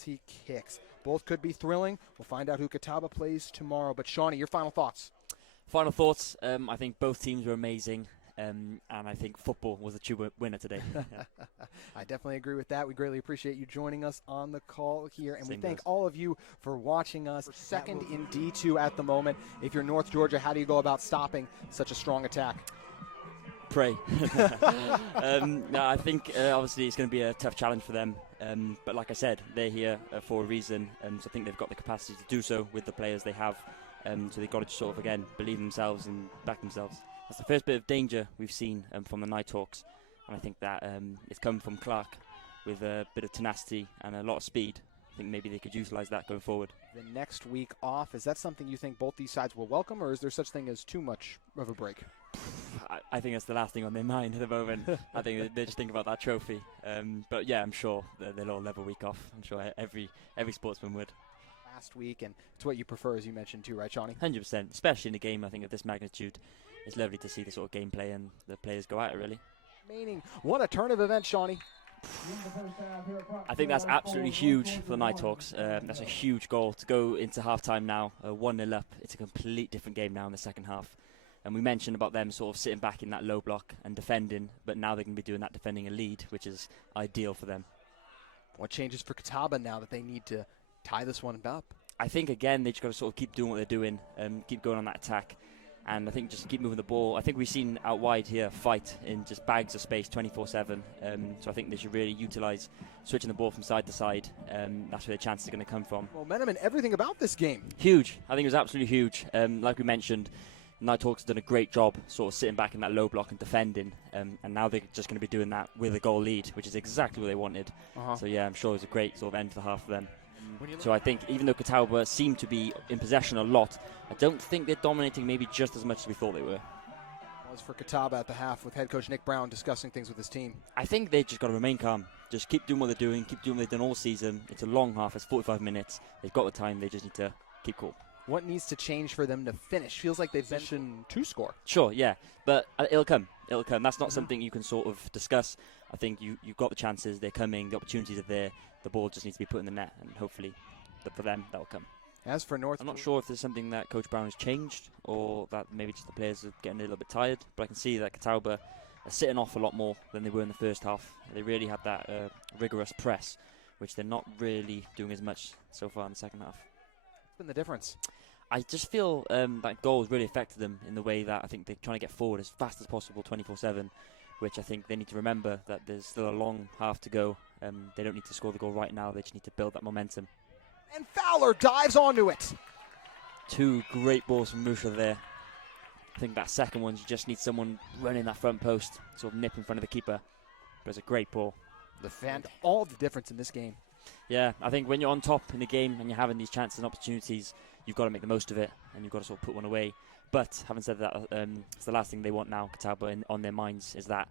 penalty kicks. Both could be thrilling. We'll find out who Catawba plays tomorrow. But Shawnee, your final thoughts? Final thoughts. I think both teams were amazing. And I think football was the true winner today. I definitely agree with that. We greatly appreciate you joining us on the call here. And Same we thank goes. all of you for watching us. We're second in D2 at the moment. If you're North Georgia, how do you go about stopping such a strong attack? Pray. No, I think obviously it's going to be a tough challenge for them. But like I said, they're here for a reason. So I think they've got the capacity to do so with the players they have. So they've got to sort of, again, believe in themselves and back themselves. That's the first bit of danger we've seen from the Nighthawks. And I think that it's come from Clark with a bit of tenacity and a lot of speed. I think maybe they could utilise that going forward. The next week off, is that something you think both these sides will welcome, or is there such thing as too much of a break? I think that's the last thing on their mind at the moment. I think they just think about that trophy. But yeah, I'm sure they'll all have a week off. I'm sure every sportsman would. Last week, and it's what you prefer, as you mentioned too, right, Shawnee? 100%, especially in a game, I think, of this magnitude. It's lovely to see the sort of gameplay and the players go at it, really. Meaning, what a turn of events, Shawnee. I think that's absolutely huge for the Nighthawks. That's a huge goal to go into half-time now, 1-0 up. It's a complete different game now in the second half. And we mentioned about them sort of sitting back in that low block and defending, but now they're going to be doing that defending a lead, which is ideal for them. What changes for Catawba now that they need to tie this one up? I think, again, they just got to sort of keep doing what they're doing, keep going on that attack. And I think just keep moving the ball. I think we've seen out wide here fight in just bags of space 24/7. So I think they should really utilise switching the ball from side to side. That's where the chances are going to come from. Momentum and everything about this game. Huge. I think it was absolutely huge. Like we mentioned, Nighthawks have done a great job sort of sitting back in that low block and defending. And now they're just going to be doing that with a goal lead, which is exactly what they wanted. So yeah, I'm sure it was a great sort of end to the half for them. So I think even though Catawba seem to be in possession a lot, I don't think they're dominating maybe just as much as we thought they were. Was for Catawba at the half with head coach Nick Brown discussing things with his team. I think they just got to remain calm. Just keep doing what they're doing, keep doing what they've done all season. It's a long half, it's 45 minutes. They've got the time, they just need to keep cool. What needs to change for them to finish? Feels like they've been to score. Sure, yeah, but it'll come. It'll come. That's not something you can sort of discuss. I think you've got the chances, they're coming, the opportunities are there. The ball just needs to be put in the net, and hopefully for them, that'll come. As for North, I'm not sure if there's something that Coach Brown has changed or that maybe just the players are getting a little bit tired, but I can see that Catawba are sitting off a lot more than they were in the first half. They really had that rigorous press, which they're not really doing as much so far in the second half. What's been the difference? I just feel that goal has really affected them in the way that I think they're trying to get forward as fast as possible 24/7, which I think they need to remember that there's still a long half to go. They don't need to score the goal right now, they just need to build that momentum. And Fowler dives onto it. Two great balls from Rusha there. I think that second one, you just need someone running that front post, sort of nip in front of the keeper. But it's a great ball. And all the difference in this game. Yeah, I think when you're on top in the game and you're having these chances and opportunities, you've got to make the most of it and you've got to sort of put one away. But having said that, it's the last thing they want now, Catawba, on their minds, is that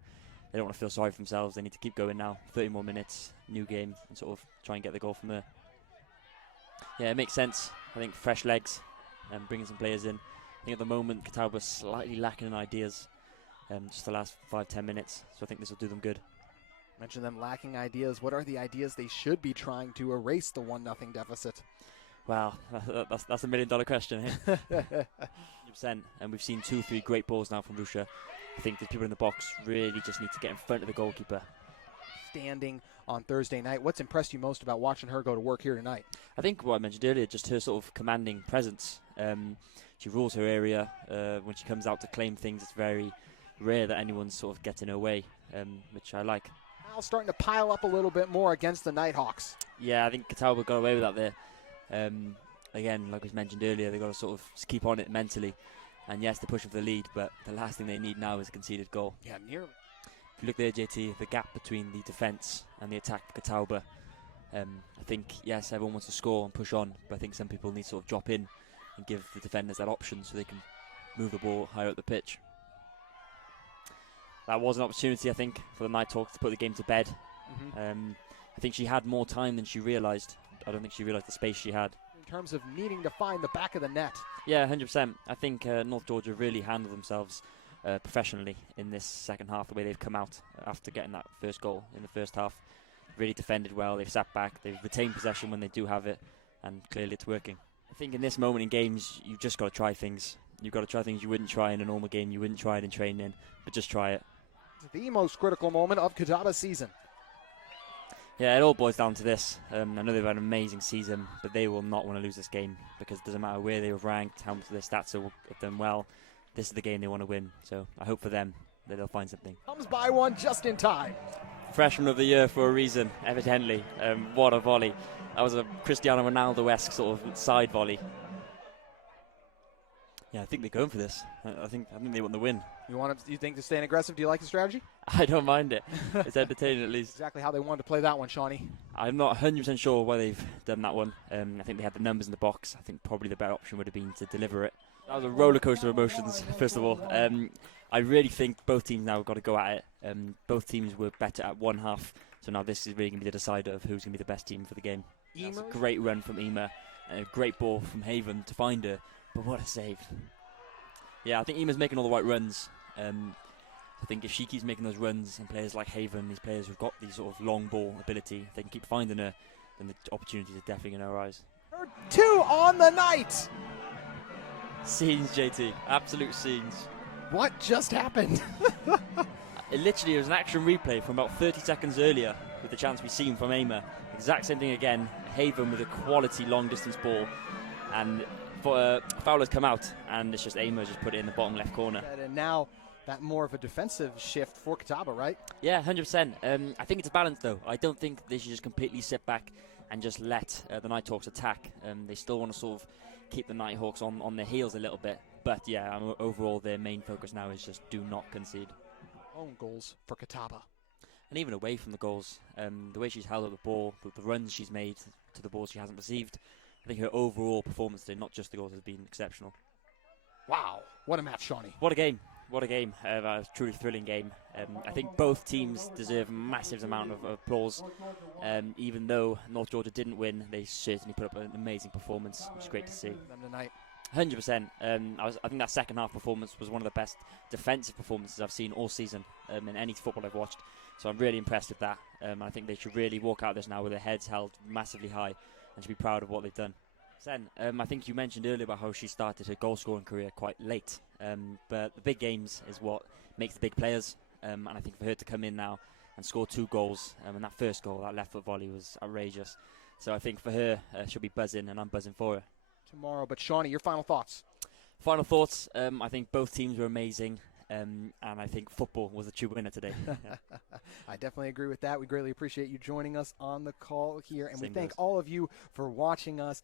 they don't want to feel sorry for themselves. They need to keep going now. 30 more minutes, new game, and sort of try and get the goal from there. Yeah, it makes sense. I think fresh legs and bringing some players in. I think at the moment, Catawba's slightly lacking in ideas just the last 5-10 minutes. So I think this will do them good. Mention them lacking ideas. What are the ideas they should be trying to erase the 1-0 deficit? Wow, that's a $1 million question. Eh? 100%. And we've seen 2-3 great balls now from Rusha. I think the people in the box really just need to get in front of the goalkeeper. Standing on Thursday night, what's impressed you most about watching her go to work here tonight? I think what I mentioned earlier, just her sort of commanding presence. She rules her area. When she comes out to claim things, it's very rare that anyone's sort of getting her way, which I like. Now starting to pile up a little bit more against the Nighthawks. Yeah, I think Catawba got away with that there. Again, like we mentioned earlier, they've got to sort of keep on it mentally. And yes, they're pushing for the lead, but the last thing they need now is a conceded goal. Yeah, nearly. If you look there, JT, the gap between the defence and the attack for Catawba, I think, yes, everyone wants to score and push on, but I think some people need to sort of drop in and give the defenders that option so they can move the ball higher up the pitch. That was an opportunity, I think, for the Nighthawks to put the game to bed. I think she had more time than she realised. I don't think she realised the space she had. In terms of needing to find the back of the net. Yeah, 100%. I think North Georgia really handled themselves professionally in this second half, the way they've come out after getting that first goal in the first half. really defended well. They've sat back. They've retained possession when they do have it, and clearly it's working. I think in this moment in games, you've just got to try things. You've got to try things you wouldn't try in a normal game. You wouldn't try it in training, but just try it. The most critical moment of Catawba's season. Yeah, it all boils down to this. I know they've had an amazing season, but they will not want to lose this game because it doesn't matter where they were ranked, how much their stats have done well. This is the game they want to win. So I hope for them that they'll find something. Comes by one just in time. Freshman of the year for a reason, evidently. What a volley. That was a Cristiano Ronaldo-esque sort of side volley. Yeah, I think they're going for this. I think they want the win. You think they're staying aggressive? Do you like the strategy? I don't mind it. It's entertaining at least. Exactly how they wanted to play that one, Shawnee. I'm not 100% sure why they've done that one. I think they had the numbers in the box. I think probably the better option would have been to deliver it. That was a roller coaster of emotions, first of all. I really think both teams now have got to go at it. Both teams were better at one half, so now this is really going to be the decider of who's going to be the best team for the game. That's a great run from Ema, and a great ball from Haven to find her, but what a save. Yeah, I think Ema's making all the right runs. I think if she keeps making those runs, and players like Haven, these players who've got these sort of long ball ability, if they can keep finding her, then the opportunities are definitely going to arise. 2 on the night! Scenes, JT. Absolute scenes. What just happened? It literally was an action replay from about 30 seconds earlier with the chance we've seen from Ema. Exact same thing again. Haven with a quality long-distance ball. And Fowler's come out, and it's just Ema just put it in the bottom left corner. And now that more of a defensive shift for Catawba, right? Yeah, 100%. I think it's a balance, though. I don't think they should just completely sit back and just let the Nighthawks attack. They still want to sort of keep the Nighthawks on their heels a little bit. But yeah, overall their main focus now is just do not concede. Own goals for Catawba. And even away from the goals, the way she's held up the ball, the runs she's made to the balls she hasn't received, I think her overall performance today, not just the goals, has been exceptional. Wow, what a match, Shawnee. What a game. What a game. A truly thrilling game. I think both teams deserve a massive amount of applause. Even though North Georgia didn't win, they certainly put up an amazing performance, which is great to see. Them tonight. 100%. I think that second half performance was one of the best defensive performances I've seen all season in any football I've watched. So I'm really impressed with that. I think they should really walk out this now with their heads held massively high and should be proud of what they've done. Sen, I think you mentioned earlier about how she started her goal-scoring career quite late. But the big games is what makes the big players. And I think for her to come in now and score 2 goals, and that first goal, that left foot volley, was outrageous. So I think for her, she'll be buzzing, and I'm buzzing for her. Tomorrow, but Shawnee, your final thoughts? Final thoughts, I think both teams were amazing, and I think football was the true winner today. I definitely agree with that. We greatly appreciate you joining us on the call here, and we Same thank goes. all of you for watching us.